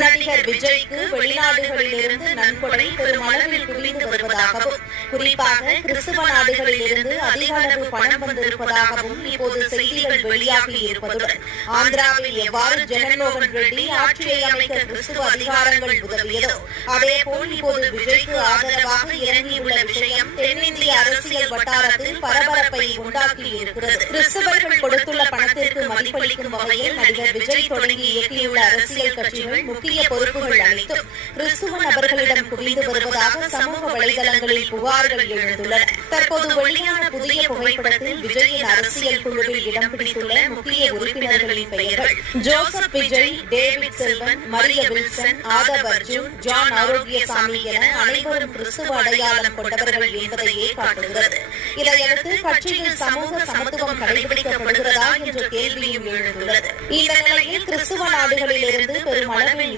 நடிகர் விஜய்க்கு வெளிநாடுகளிலிருந்து நன்கொடை பெருமளவில் குவிந்து வருவதாகவும், குறிப்பாக கிறிஸ்துவ நாடுகளிலிருந்து அதிக அளவு பணம் வந்திருப்பதாகவும் இப்போது செய்திகள் வெளியாகியிருப்பதுடன், ஆந்திராவில் எவ்வாறு ஜெகன்மோகன் ரெட்டி ஆட்சியை அமைக்க கிறிஸ்துவ அதிகாரங்கள் உதவியதோ அதேபோல் இப்போது விஜய்க்கு ஆதரவாக இறங்கியுள்ள விஷயம் தென்னிந்திய அரசியல் வட்டாரத்தில் பரபரப்பை உண்டாக்கியிருக்கிறது. கிறிஸ்தவர்கள் கொடுத்துள்ள பணத்திற்கு மதிப்பளிக்கும் வகையில் நடிகர் விஜய் தொடங்கி இயக்கியுள்ள அரசியல் கட்சிகள் முக்கிய பொறுப்புகள் அனைத்தும் கிறிஸ்துவ நபர்களிடம் குவிந்து வருவதாக சமூக வலைதளங்களில் புகார்கள் எழுந்துள்ளன. தற்போது வெளியான புதிய புகைப்படத்தில் விஜயின் அரசியல் குழுவில் இடம் பிடித்துள்ள முக்கிய உறுப்பினர்களின் பெயர்கள் Joseph Vijay, David Selvan, Maria Wilson, Aadhav Arjun, John Arokiasamy என அனைவரும் கிறிஸ்துவ அடையாளம் கொண்டவர்கள் என்பதையே காட்டுகிறது. இதையடுத்து கட்சியில் சமூக சமத்துவம் கடைபிடிக்கப்படுகிறதா என்ற கேள்வியும் எழுந்துள்ளது. இந்த நிலையில் கிறிஸ்துவ நாடுகளிலிருந்து பெருமளவில்